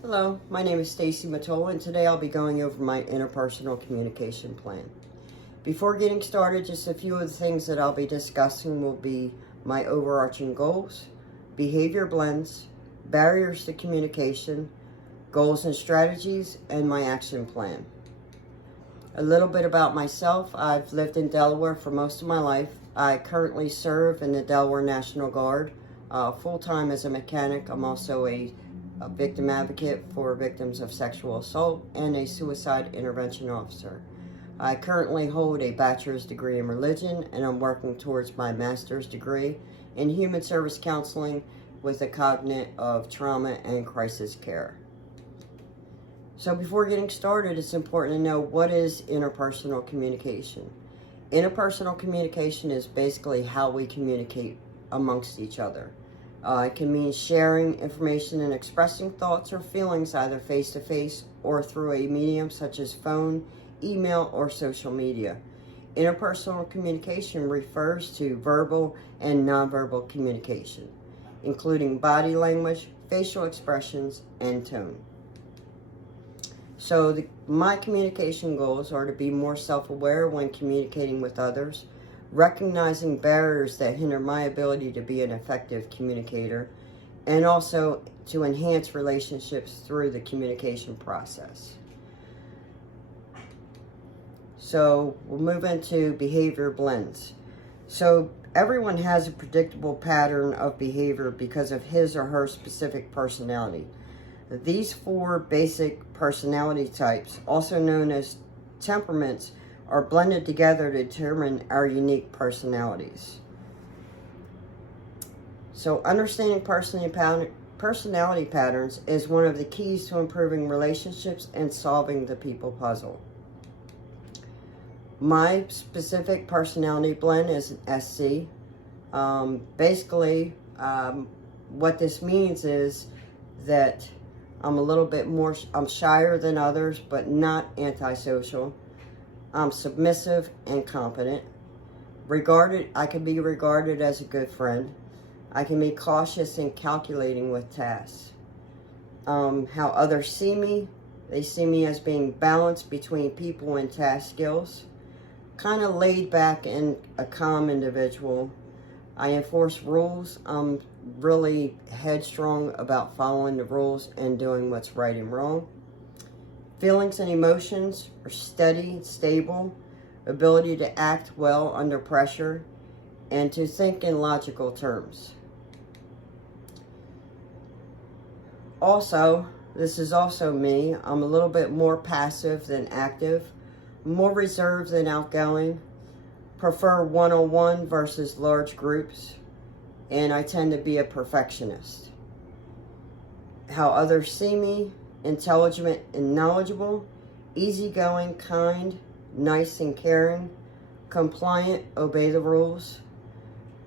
Hello, my name is Stacy Matola, and today I'll be going over my interpersonal communication plan. Before getting started, just a few of the things that I'll be discussing will be my overarching goals, behavior blends, barriers to communication, goals and strategies, and my action plan. A little bit about myself. I've lived in Delaware for most of my life. I currently serve in the Delaware National Guard, full-time as a mechanic. I'm also a victim advocate for victims of sexual assault and a suicide intervention officer. I currently hold a bachelor's degree in religion, and I'm working towards my master's degree in human service counseling with a cognate of trauma and crisis care. So before getting started, it's important to know, what is interpersonal communication? Interpersonal communication is basically how we communicate amongst each other. It can mean sharing information and expressing thoughts or feelings either face-to-face or through a medium such as phone, email, or social media. Interpersonal communication refers to verbal and nonverbal communication, including body language, facial expressions, and tone. So my communication goals are to be more self-aware when communicating with others, recognizing barriers that hinder my ability to be an effective communicator, and also to enhance relationships through the communication process. So we'll move into behavior blends. So everyone has a predictable pattern of behavior because of his or her specific personality. These 4 basic personality types, also known as temperaments, are blended together to determine our unique personalities. So understanding personality patterns is one of the keys to improving relationships and solving the people puzzle. My specific personality blend is an SC. Basically, what this means is that I'm a little bit more, I'm shyer than others, but not antisocial. I'm submissive and competent. I can be regarded as a good friend. I can be cautious and calculating with tasks. How others see me, they see me as being balanced between people and task skills. Kind of laid back and a calm individual. I enforce rules. I'm really headstrong about following the rules and doing what's right and wrong. Feelings and emotions are steady, stable, ability to act well under pressure, and to think in logical terms. Also, this is also me. I'm a little bit more passive than active, more reserved than outgoing, prefer one-on-one versus large groups, and I tend to be a perfectionist. How others see me: intelligent and knowledgeable, easygoing, kind, nice and caring, compliant, obey the rules,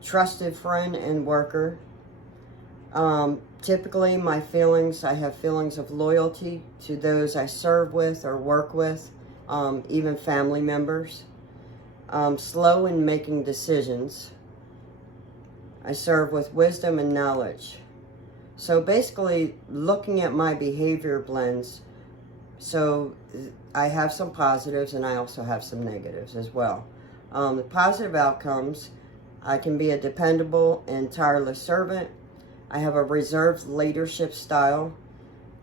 trusted friend and worker. Typically my feelings, I have feelings of loyalty to those I serve with or work with, even family members. Slow in making decisions. I serve with wisdom and knowledge. So basically, looking at my behavior blends, so I have some positives and I also have some negatives as well. The positive outcomes: I can be a dependable and tireless servant. I have a reserved leadership style.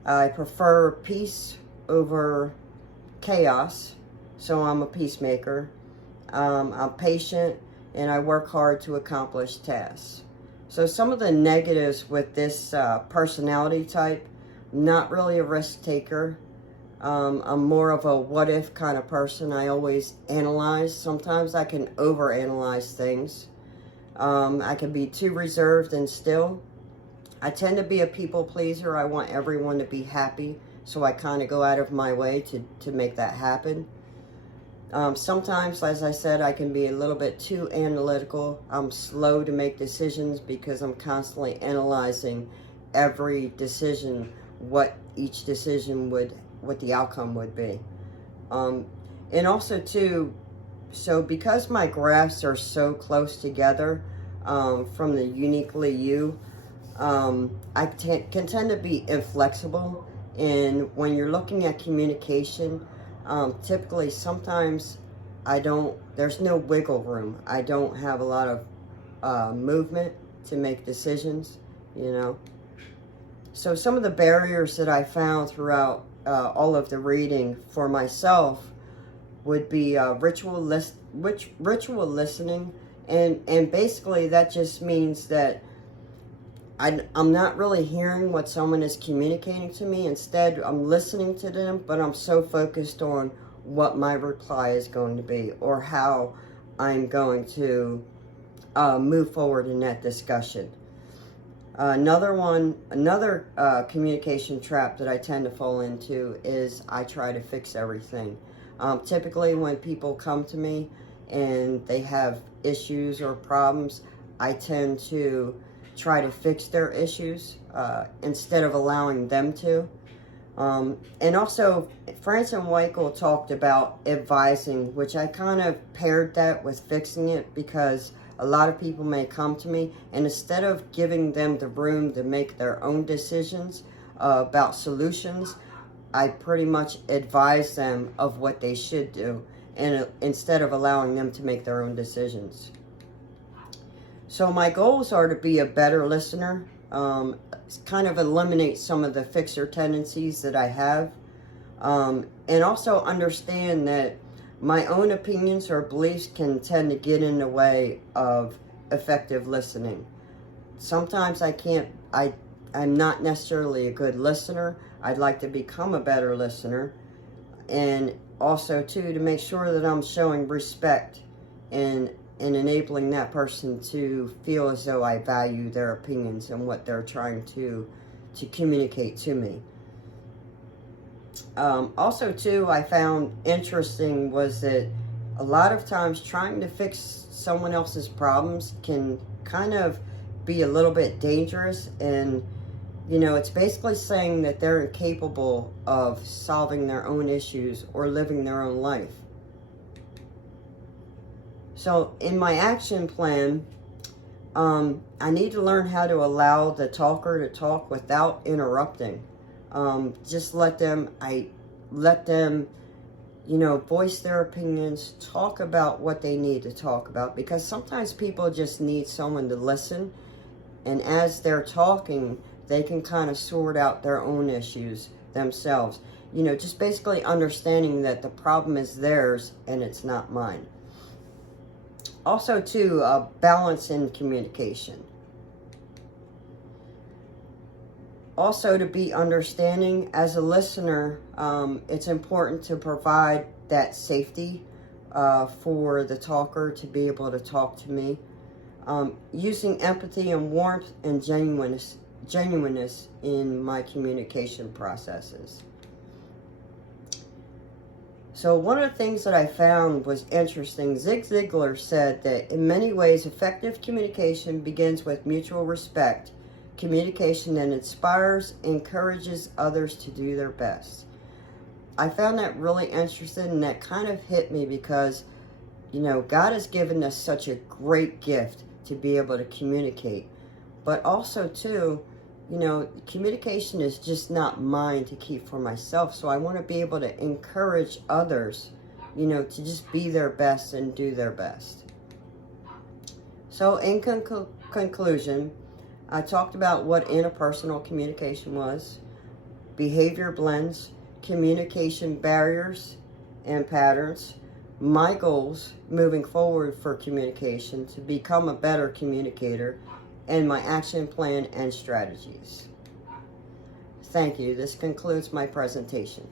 I prefer peace over chaos, so I'm a peacemaker. I'm patient and I work hard to accomplish tasks. So some of the negatives with this personality type: not really a risk taker. I'm more of a what if kind of person. I always analyze. Sometimes I can overanalyze things. I can be too reserved and still. I tend to be a people pleaser. I want everyone to be happy, so I kind of go out of my way to make that happen. Sometimes, as I said, I can be a little bit too analytical. I'm slow to make decisions because I'm constantly analyzing every decision, what each decision what the outcome would be. And also too, so because my graphs are so close together, from the uniquely you, I can tend to be inflexible And when you're looking at communication, typically sometimes there's no wiggle room. I don't have a lot of movement to make decisions, you know. So some of the barriers that I found throughout all of the reading for myself would be ritual listening, and basically that just means that I'm not really hearing what someone is communicating to me. Instead, I'm listening to them, but I'm so focused on what my reply is going to be or how I'm going to move forward in that discussion. Another communication trap that I tend to fall into is I try to fix everything. Typically when people come to me and they have issues or problems, I tend to try to fix their issues instead of allowing them to. And also, Franz and Weichel talked about advising, which I kind of paired that with fixing it, because a lot of people may come to me, and instead of giving them the room to make their own decisions about solutions, I pretty much advise them of what they should do, and instead of allowing them to make their own decisions. So my goals are to be a better listener, kind of eliminate some of the fixer tendencies that I have, and also understand that my own opinions or beliefs can tend to get in the way of effective listening. Sometimes I'm not necessarily a good listener. I'd like to become a better listener. And also, too, to make sure that I'm showing respect and enabling that person to feel as though I value their opinions and what they're trying to communicate to me. Also, too, I found interesting was that a lot of times trying to fix someone else's problems can kind of be a little bit dangerous, and you know, it's basically saying that they're incapable of solving their own issues or living their own life. So in my action plan, I need to learn how to allow the talker to talk without interrupting. Just let them, you know, voice their opinions, talk about what they need to talk about, because sometimes people just need someone to listen, and as they're talking, they can kind of sort out their own issues themselves. You know, just basically understanding that the problem is theirs and it's not mine. Also, too, balance in communication. Also, to be understanding as a listener, it's important to provide that safety for the talker to be able to talk to me. Using empathy and warmth and genuineness in my communication processes. So one of the things that I found was interesting. Zig Ziglar said that in many ways, effective communication begins with mutual respect. Communication that inspires, encourages others to do their best. I found that really interesting, and that kind of hit me because, you know, God has given us such a great gift to be able to communicate. But also, too, you know, communication is just not mine to keep for myself. So I want to be able to encourage others, you know, to just be their best and do their best. So in conclusion, I talked about what interpersonal communication was, behavior blends, communication barriers and patterns, my goals moving forward for communication to become a better communicator, and my action plan and strategies. Thank you. This concludes my presentation.